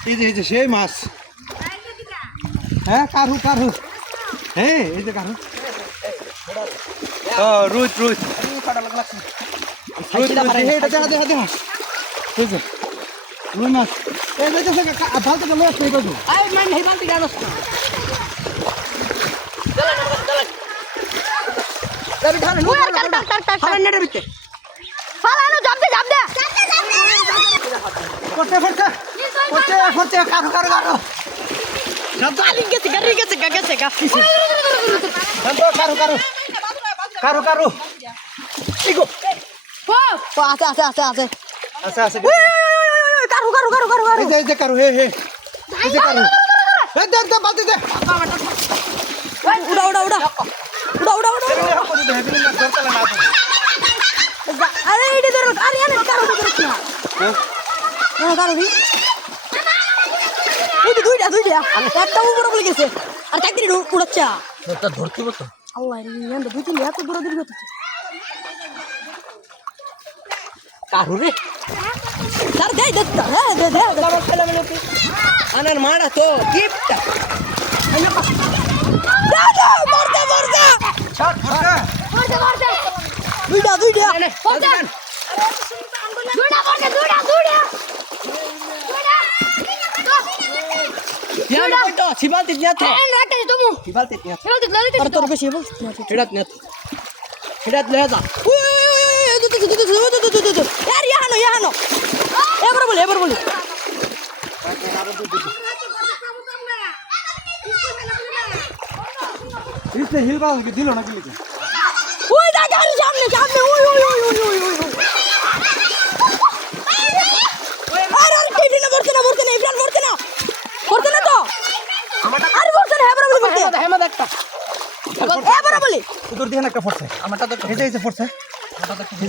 এই যে এই যে সেই মাছ হ্যাঁ কারু কারু হ্যাঁ এই যে কারু ও রুই রুই মাছ এই যে ফালতু গেল মান জাপ দে করতে করতে করতে করতে কারু কারু। কারু গেছে গাড়ি গেছে গা গেছে গা। কারু কারু। কারু কারু। ইগো ও আছে আছে আছে আছে। আচ্ছা আচ্ছা কারু কারু কারু কারু কারু। এই যে কারু হে হে। এই যে কারু। এ দে দে বালতি দে। উড়া উড়া উড়া। উড়া উড়া উড়া আরে এইটা ধরো আরে আরে কারু ধরো না হ্যাঁ কারু। দুইটা একটা উপরে বলে গেছে। আর চাকরি উড়াচ্ছা তোরটা ধরতে মতো আল্লাহ রে দুই তিন এত দূরে দূরে হচ্ছে। কারু রে? স্যার দে দে হ্যাঁ দে দে দে। আমার খেলা মানে আনার মারা তো টিপটা দে দে মরতে মরতে ছাড় ছাড়। মরতে মরতে দুইটা বালতি দুইটা মরতে দুইটা দুইটা ইয়াহানো এবার বলি এবার বলি ইসে হিল বাল কি দিল না কি লিখে ওই দা গাড়ি সামনে সামনে ওই ওই ওই ওই ওই ওই আরে আরে টিভি না মরতে না মরতে না ইমরান মরতে না মরতে না তো আরে মরতে না এবার বলি মরতে হেমা হেমা একটা এবার বলি। তোর দিকে একটা আমারটা তো এই যে এই যে এই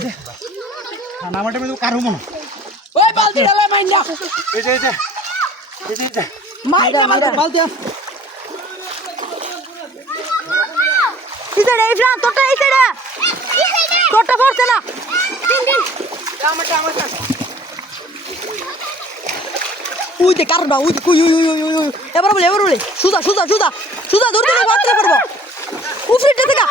না আমারটা মধ্যে কারু মনে। ওই বালতি ডালা মাইন্ডা এই যে এই যে। এই যে এই যে। মাইন্ডা মাইন্ডা বালতি আন ইসে রে তোরটা পড়ছে না। আমারটা আমারটা। উই দে কারণ উই উই উই উই উই। উই এবার বলি এবার বলি। সুদা সুদা সুদা সুদা ধরতে না বাতরে করব উফরিতে থেকে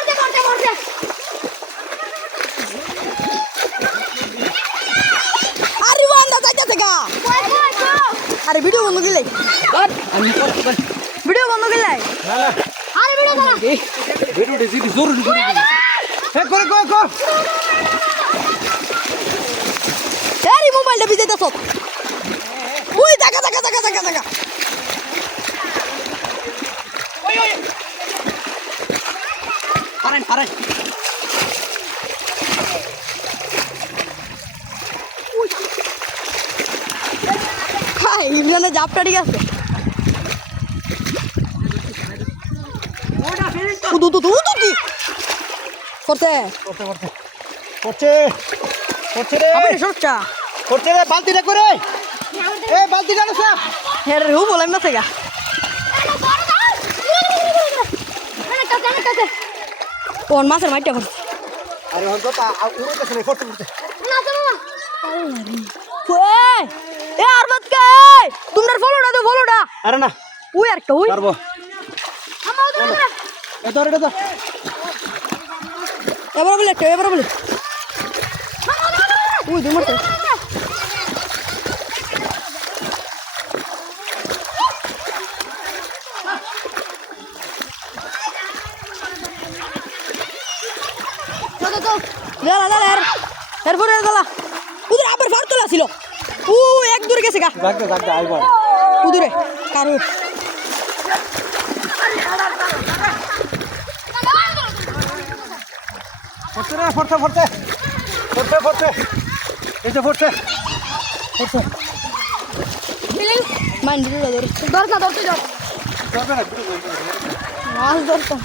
আরে বান্দা যাইতে থেকে। আরে ভিডিও বন্ধ গেলে ধর আমি করতে পারি। ভিডিও বন্ধ গেলে না না আরে ভিডিও করা। ভিডিও দে জিদি জোর জোর হে করে। কর কর আরে মোবাইলটা ভিজে দেছ উই দেখা দেখা দেখা ওই ওই। পারেন পারেন। হাই ইমরানে জাপটা ঠিক আছে। উদু করতে করতে করতে করছে। করছে রে। করছে রে বালতি করে এ বালতি জানো সব হের হু বলাই না থেকে। ওর মাছের মাইটা করছে আরে হন তো তা উড়ে গেছে না করতে করতে ওই এ আরবাত কে? তোমরা ফলোটা দে ফলোটা আরে না। ওই আর কে ওই। পারব এ ধর ধর। এবার বলে এবার বলে। ওই তোমার তো দালা দালা এর এরপরে দালা উদরে আবার ফার তোলা ছিল। ও এক দূরে গেছে গা। জাগদে জাগদে আইবার উদরে কারু করতে রে ফরতে ফরতে ফরতে ফরতে এই যে ফরতে ফরতে মান দিলে ধর। ধর না ধরতে যাও। না। মাছ ধরতাম।